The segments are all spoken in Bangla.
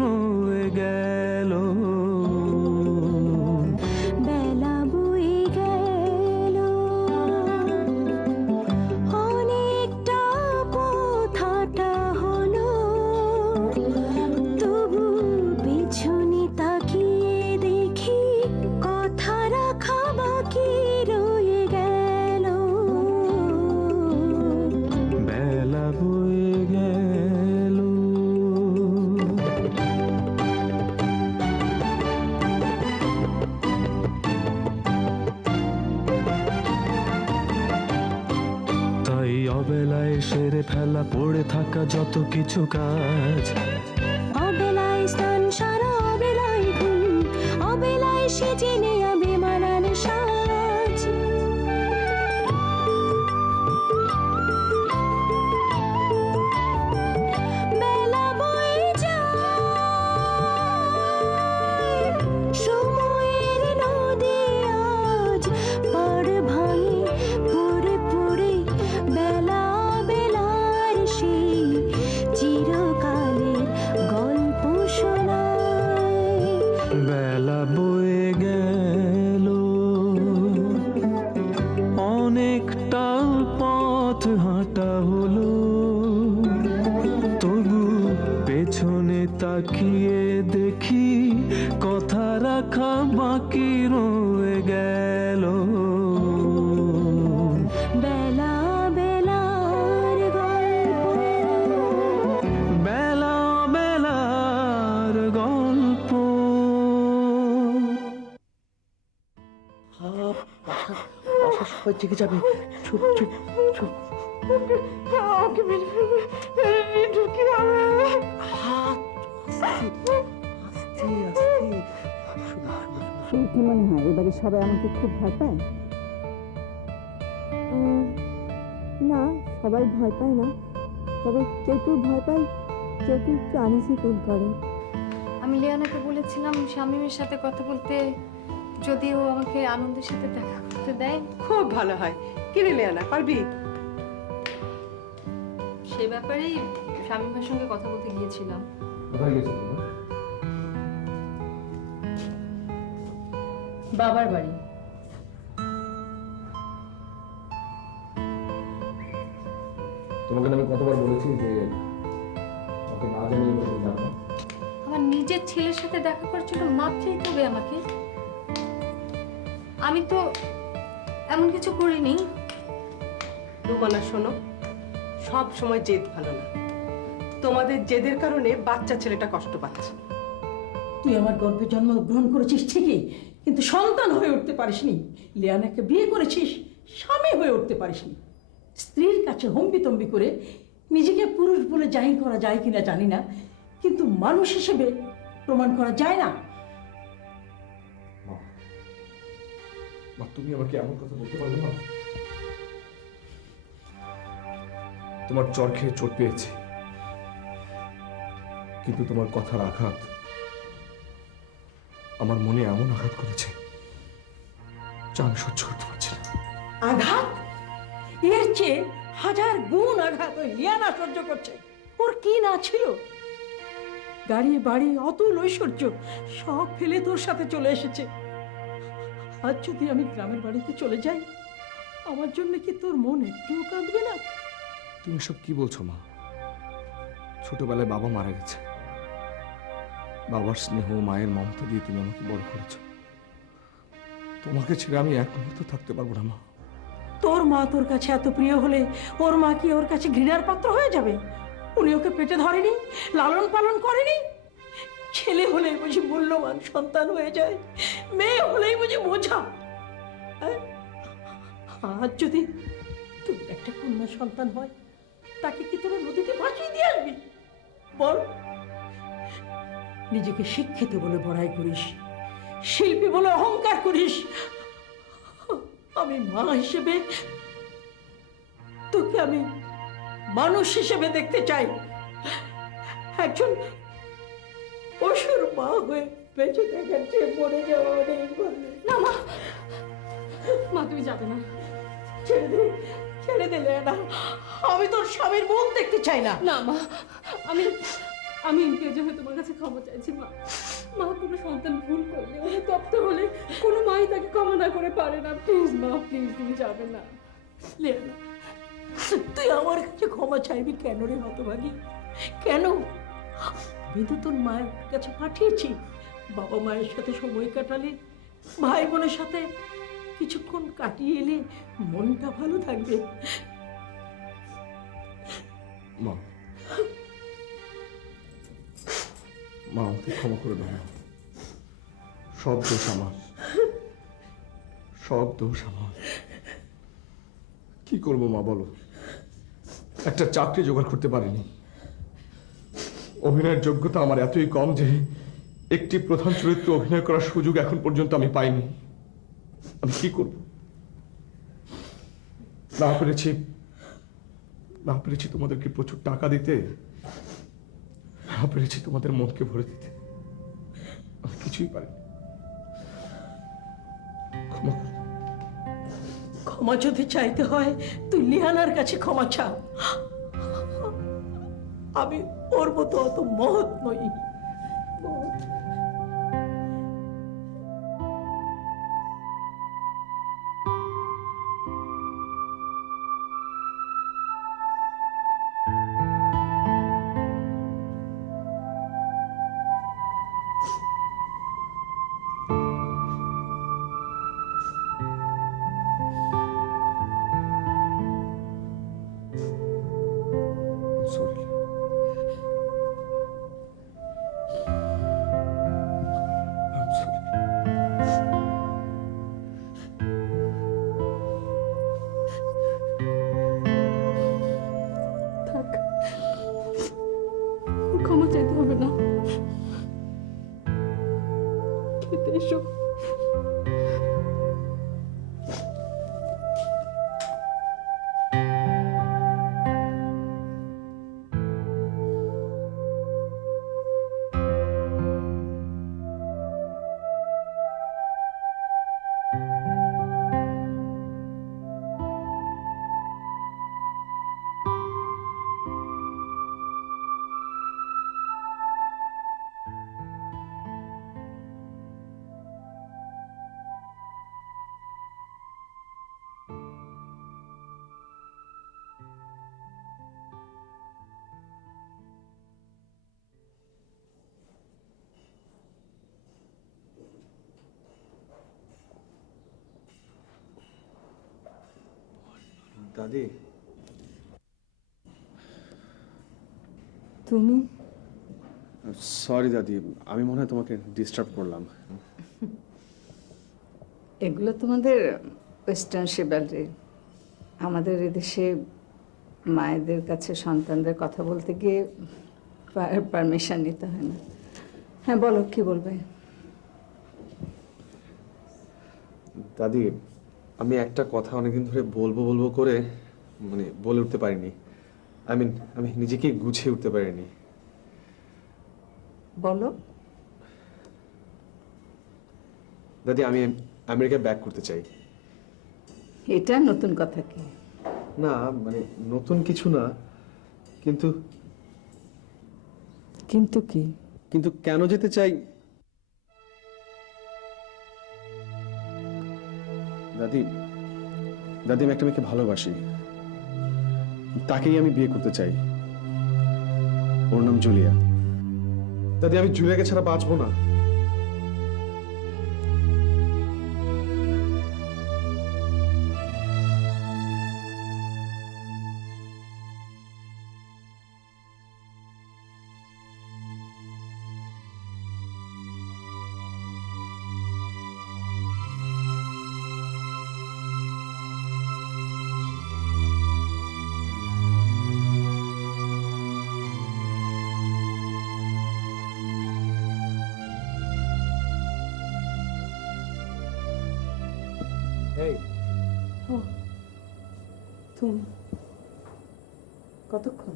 রয়ে গেল। বেলা বয়ে গেল, অনেকটা পথ হাঁটা হলো, তবু পেছনে তাকিয়ে দেখি কথা রাখা বাকি রয়ে গেল। বেলা বয়ে গেল। তাই অবেলায় সেরে ফেলা পড়ে থাকা যত কিছু কাজ, অবেলায় স্নান সারা, অবেলায় ঘুম, অবেলায় সেজে নেয়া বেমানান সাজ। বেলা বয়ে যায়, সময়ের নদী আজ পাড় ভাঙে পড়ে পড়ে, বেলা বেলার সেই চিরকালের গল্প শোনায়। বেলা বয়ে গেল, অনেকটা পথ হাঁটা হলো, তবু পেছনে তাকিয়ে দেখি কথা রাখা বাকি রয়ে গেল। বেলা বেলার গল্প, বেলা বেলার গল্প। আশা সবাই জেগে যাবে। চুপ চুপ চুপ। আমাকে মেরে ফেলবে, ঢুকে যাবে। আস্তে আস্তে আস্তে। শোনো, শোনো, শোনো। কি মনে হয় এবারে সবাই আমাকে খুব ভয় পায়? না, সবাই ভয় পায় না, তবে কেউ কেউ ভয় পায়, কেউ কেউ একটু আনিজি ফিল করে। আমি লিয়ানাকে বলেছিলাম শামীমের সাথে কথা বলতে, যদি ও আমাকে আনন্দের সাথে দেখা করতে দেয়। খুব ভালো হয়। কিনে লিয়ানা, পারবি? সে ব্যাপারেই শামীমের সঙ্গে কথা বলতে গিয়েছিলাম। বাবার বাড়ি। তোমাকে আমি কতবার বলেছি যে ওকে না জানিয়ে তুমি যাবে না? আমার নিজের ছেলের সাথে দেখা করার জন্য মাপ চাইতে হবে আমাকে? আমি তো এমন কিছু করিনি। রুমানা শোনো, সব সময় জেদ ভালো না। তোমাদের জেদের কারণে বাচ্চা ছেলেটা কষ্ট পাচ্ছে। তুই আমার গর্ভে জন্মগ্রহণ করেছিস ঠিকই, কিন্তু সন্তান হয়ে উঠতে পারিসনি। লিয়ানাকে বিয়ে করেছিস, স্বামী হয়ে উঠতে পারিসনি। স্ত্রীর কাছে হম্বিতম্বি করে নিজেকে পুরুষ বলে জাহির করা যায় কিনা জানি না, কিন্তু মানুষ হিসেবে প্রমাণ করা যায় না। মা, তুমি আমাকে এমন কথা বলতে পারবে না? তোমার জ্বর খেয়ে চোট পেয়েছি, কিন্তু তোমার কথার আঘাত আমার মনে এমন আঘাত করেছে যা আমি সহ্য করতে পারছি না। আঘাত? এর চেয়ে হাজার গুণ আঘাত ওই লিয়ানা সহ্য করছে। ওর কি না ছিল? গাড়ি বাড়ি অতুল ঐশ্বর্য সব ফেলে তোর সাথে চলে এসেছে। আজ যদি আমি গ্রামের বাড়িতে চলে যাই, আমার জন্য কি তোর মন একটুও কাঁদবে না? তুমি সব কি বলছো মা? ছোটবেলায় বাবা মারা গেছে, বাবার স্নেহ মায়ের মমতা দিয়ে তুমি আমাকে বড় করেছো। তোমাকে ছেড়ে আমি এক মুহূর্ত থাকতে পারবো না মা। তোর মা তোর কাছে এত প্রিয় হলে ওর মা কি ওর কাছে ঘৃণার পাত্র হয়ে যাবে? উনি ওকে পেটে ধরেনি, লালন পালন করেনি? ছেলে হলে বুঝি মূল্যবান সন্তান হয়ে যায়, মেয়ে হলেই বুঝি বোঝা। আজ যদি তোর একটা কন্যা সন্তান হয়, তাকে কি তোরা নদীতে ভাসিয়ে দিয়ে আসবি? বল। নিজেকে শিক্ষিত বলে বড়াই করিস, শিল্পী বলে অহংকার করিস। আমি মা হিসেবে তোকে আমি মানুষ হিসেবে দেখতে চাই, একজন পশুর মা হয়ে বেঁচে থাকার চেয়ে মরে যাওয়া অনেক ভালো। না মা, মা তুমি যাবে না। ছেড়ে দে, ছেড়ে দিলে না। আমি তোর স্বামীর মুখ দেখতে চাই না। না মা, আমি আমি এনকেজ হয়ে তোমার কাছে ক্ষমা চাইছি মা। মা কোনো সন্তান ভুল করলে অনুতপ্ত হলে কোনো মাই তাকে ক্ষমা না করে পারে না। প্লিজ মা, প্লিজ তুমি যাবে না। লেনা, তুই আমার কাছে ক্ষমা চাইবি কেন রে হতভাগী? কেন? আমি তো তোর মায়ের কাছে পাঠিয়েছি, বাবা মায়ের সাথে সময় কাটালে, ভাই বোনের সাথে কিছুক্ষণ কাটিয়ে এলে মনটা ভালো থাকবে। মা, মা আমাকে ক্ষমা করে দাও। সব দোষ আমার, সব দোষ আমার। কি করবো মা বলো? একটা চাকরি জোগাড় করতে পারিনি। অভিনয়ের যোগ্যতা আমার এতই কম যে একটি প্রধান চরিত্রে অভিনয় করার সুযোগ এখন পর্যন্ত আমি পাইনি। আমি কি করব? না পেরেছি তোমাদেরকে প্রচুর টাকা দিতে, না পেরেছি তোমাদের মনকে ভরে দিতে। আমি কিছুই পারিনি। ক্ষমা করো। ক্ষমা যদি চাইতে হয় তুই লিহানার কাছে ক্ষমা চা। আমি ওর মতো অত মহৎ নই। Sorry. I'm sorry. থাক, ক্ষমা চাইতে হবে না। খেতে এসো। দাদি, তুমি? সরি দাদি, আমি মনে হয় তোমাকে ডিস্টার্ব করলাম। এগুলো তোমাদের ওয়েস্টার্ন শিবালরি। আমাদের এদেশে মায়েদের কাছে সন্তানদের কথা বলতে গিয়ে পারমিশন নিতে হয় না। হ্যাঁ বলো, কি বলবে? দাদি, আমি একটা কথা অনেকদিন ধরে বলবো করে বলে উঠতে পারিনি। আমি নিজেকে গুছিয়ে উঠতে পারিনি। বলো। দাদি, আমি আমেরিকায় ব্যাক করতে চাই। এটা নতুন কথা কি? না, নতুন কিছু না, কিন্তু কিন্তু কি? কিন্তু কেন যেতে চাই? দাদি, আমি একটা মেয়েকে ভালোবাসি, তাকেই আমি বিয়ে করতে চাই। ওর নাম জুলিয়া। দাদি, আমি জুলিয়াকে ছাড়া বাঁচবো না। এই তুমি কতক্ষণ?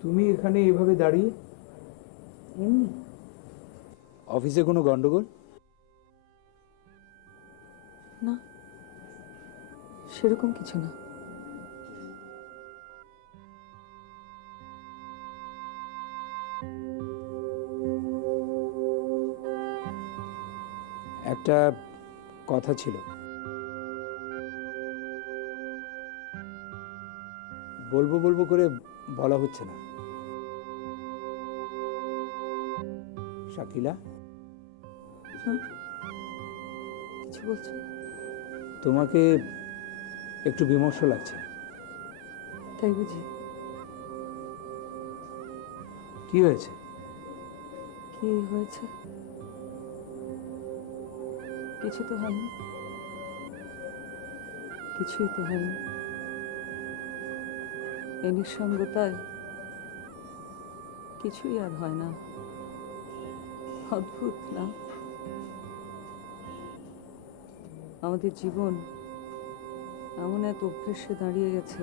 তুমি এখানে এভাবে দাঁড়িয়ে? এমনি। অফিসে কোনো গন্ডগোল? না, সেরকম কিছু না। একটা কথা ছিল, বলবো বলবো করে বলা হচ্ছে না। শাকিলা, কিছু বলছো? তোমাকে একটু বিমর্ষ লাগছে। তাই বুঝি? কি হয়েছে? কি হয়েছে? কিছু তো হয়নি, কিছুই তো হয়নি। এই নিঃসঙ্গতায় কিছুই আর হয় না। অদ্ভুত না? আমাদের জীবন এমন এক অভ্যেসে দাঁড়িয়ে গেছে,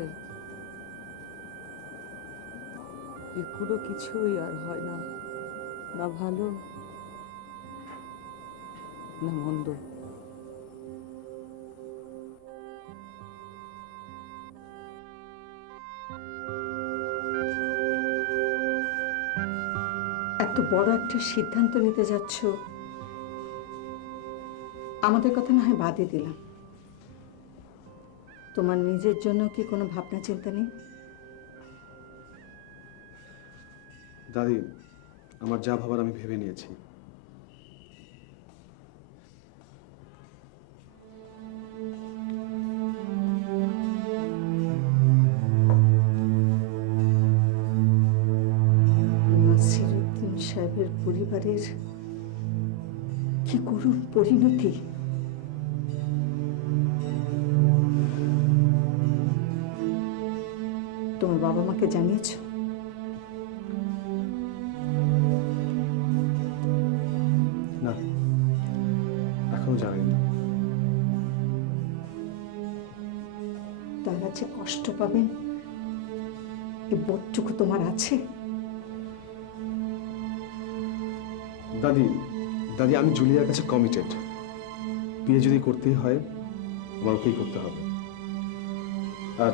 এগুলো কিছুই আর হয় না, না ভালো না মন্দ। এত বড় একটা সিদ্ধান্ত নিতে যাচ্ছ, আমাদের কথা না হয় বাদই দিলাম, তোমার নিজের জন্য কি কোনো ভাবনা চিন্তা নেই? দাদি, আমার যা ভাবার আমি ভেবে নিয়েছি। নাসিরউদ্দিন সাহেবের পরিবারের কি করুণ পরিণতি! তোমার বাবা মাকে জানিয়েছো? না, এখনো জানেনি। তারা যে কষ্ট পাবেন এই বোধটুকু তোমার আছে? দাদি, দাদি, আমি জুলিয়ার কাছে কমিটেড। বিয়ে যদি করতেই হয় আমার ওকেই করতে হবে। আর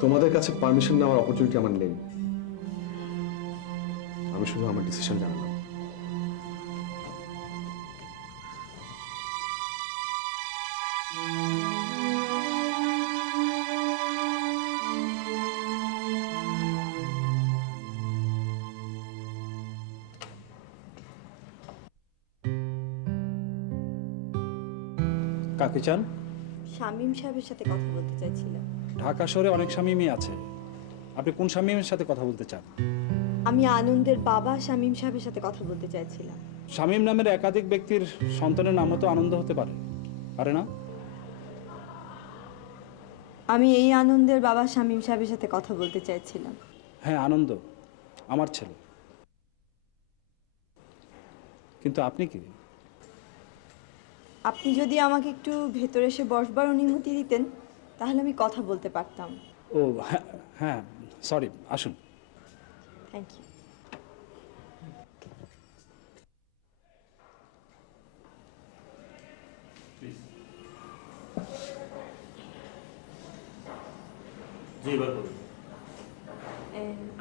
তোমাদের কাছে পারমিশন নেওয়ার অপরচুনিটি আমার নেই। আমি শুধু আমার ডিসিশন জানালাম। কাকে চান? শামীম সাহেবের সাথে কথা বলতে চাইছিলাম। ঢাকা শহরে অনেক শামীমই আছে, আপনি কোন শামীমের সাথে কথা বলতে চান? আমি আনন্দের বাবা শামীম সাহেবের সাথে কথা বলতে চাইছিলাম। শামীম নামের একাধিক ব্যক্তির সন্তানের নামও তো আনন্দ হতে পারে, পারে না? আমি এই আনন্দের বাবা শামীম সাহেবের সাথে কথা বলতে চাইছিলাম। হ্যাঁ, আনন্দ আমার ছেলে। কিন্তু আপনি কি? আপনি যদি আমাকে একটু ভেতরে এসে বসবার অনুমতি দিতেন তাহলে আমি কথা বলতে পারতাম। ও হ্যাঁ, হ্যাঁ, সরি, আসুন। Thank you.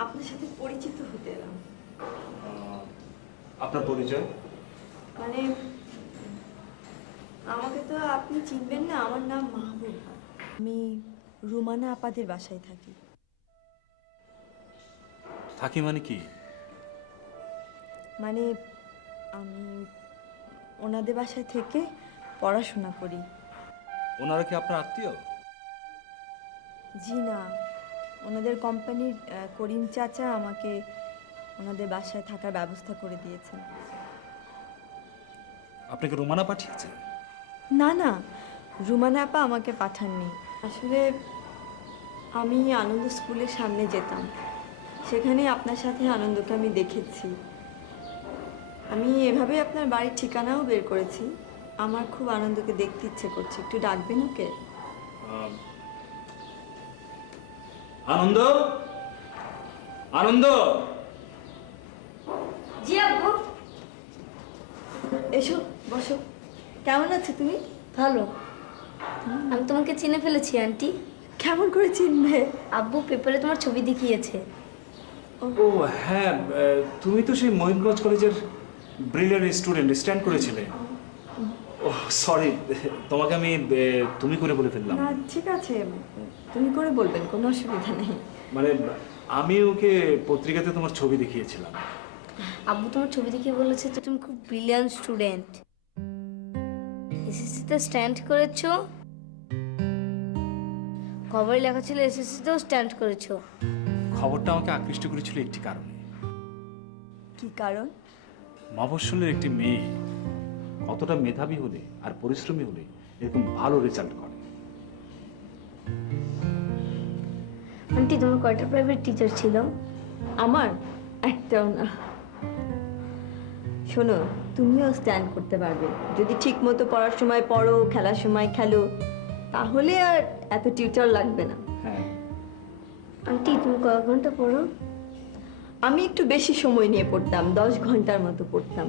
আপনার সাথে পরিচিত হতে এলাম। আপনার পরিচয়? মানে আমাকে তো আপনি চিনবেন না, আমার নাম মাহবুব। আমি রুমানা আপাদের বাসায় থাকি। থাকি মানে কি? মানে আমি ওনাদের বাসায় থেকে পড়াশোনা করি। ওনারা কি আপনার আত্মীয়? জি না, ওনাদের কোম্পানির করিম চাচা আমাকে ওনাদের বাসায় থাকার ব্যবস্থা করে দিয়েছেন। আপনাকে রোমানা পাঠিয়েছে? না না, রুমানা আপা আমাকে পাঠাননি। আসলে আমি আনন্দ স্কুলের সামনে যেতাম, সেখানে আপনার সাথে আনন্দকে আমি দেখেছি। আমি এভাবে আপনার বাড়ির ঠিকানাও বের করেছি। আমার খুব আনন্দকে দেখতে ইচ্ছে করছে, একটু ডাকবেন ওকে? আনন্দ, আনন্দ। জি আব্বু। এসো বসো। কেমন আছো তুমি? ভালো। আমি তোমাকে চিনে ফেলেছি আন্টি। কেমন করে চিনবে? আব্বু পেপারে তোমার ছবি দেখিয়েছে। ও হ্যাঁ, তুমি তো সেই মহিনগঞ্জ কলেজের ব্রিলিয়ান্ট স্টুডেন্ট, স্ট্যান্ড করেছিলে। ও সরি, তোমাকে আমি তুমি করে বলে ফেললাম। না ঠিক আছে, তুমি করে বলবেন, কোনো অসুবিধা নেই। মানে আমি ওকে পত্রিকাতে তোমার ছবি দেখিয়েছিলাম। আব্বু তোমার ছবি দেখে বলেছে তো তুমি খুব ব্রিলিয়ান্ট স্টুডেন্ট। এসএসসিতে স্ট্যান্ড করেছো, খবরে লেখা ছিল এসএসসিতেও স্ট্যান্ড করেছো। খবরটা আমাকে আকৃষ্ট করেছিল একটি কারণে। কি কারণ? মফস্বলের একটি মেয়ে কতটা মেধাবী হলে আর পরিশ্রমী হলে এরকম ভালো রেজাল্ট করে। আন্টি তোমার কয়টা প্রাইভেট টিচার ছিল? আমার একটাও না। শোনো, তুমিও স্ট্যান্ড করতে পারবে যদি ঠিক মতো পড়ার সময় পড়ো, খেলার সময় খেলো, তাহলে আর এত টিউটর লাগবে না। হ্যাঁ। আন্টি তুমি কয় ঘন্টা পড়ো? আমি একটু বেশি সময় নিয়ে পড়তাম, 10 ঘন্টার মতো পড়তাম।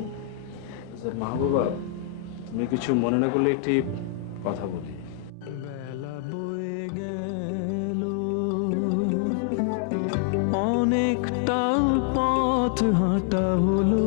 মা বাবা, তুমি কিছু মনে না করলে একটি কথা বলি। বেলা বয়ে গেল, অনেকটা পথ হাঁটা হলো,